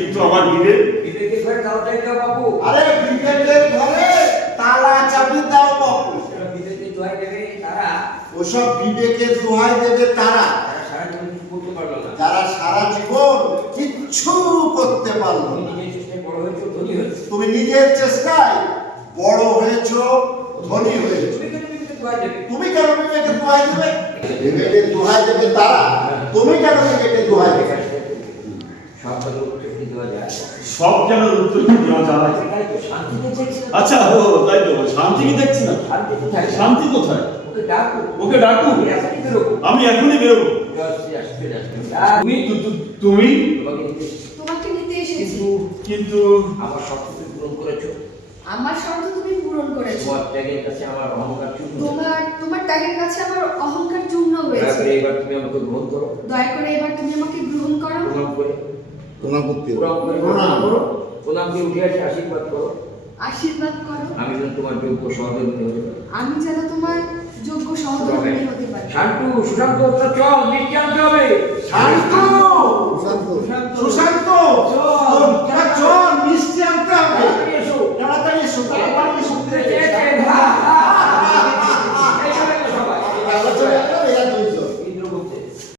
কিন্তু আমার বিবেক আরে ঘরে তালা চাবি দাও বাপু। ওসব দোহাই দেবে তারা। যারা সারা জীবন কিচ্ছু করতে তুমি নিজের চেষ্টায় বড় হয়েছো, ধনী হয়েছো। তুমি কেন বিবেকের দোহাই দেবে? বিবেকের দোহাই দেবে তারা। তুমি কেন বিবেকের দোহাই দেবে? সব কথা উত্তর কি দেওয়া যায় সব কেন উত্তর কি দেওয়া যায়। আচ্ছা ও তাই তো শান্তি কি দেখছি না? শান্তি কোথায়? শান্তি কোথায় ওকে ডাকো। আমি এখনই বেরোবো। তুমি তুমি? তোমাকে নিতে এসেছি। কিন্তু আমার শর্ত তুমি পূরণ করেছ। আমার শর্ত তুমি পূরণ করেছ। তোমার ত্যাগের কাছে আমার অহংকার চূর্ণ তোমার তোমার ত্যাগের কাছে আমার অহংকার চূর্ণ দয়া হয়েছে করে এবার তুমি আমাকে গ্রহণ করো। দয়া করে এবার তুমি আমাকে গ্রহণ করো। প্রণাম করে প্রণাম করতে প্রণাম করে। করো প্রণাম করে। উঠে আসি আশীর্বাদ করো। আশীর্বাদ করো। আমি যেন তোমার যোগ্য সহযোগী হতে পারি। আমি যেন তোমার যোগ্য সহযোগী হতে পারি। শান্তু সুশান্ত চল আনতে হবে। শান্ত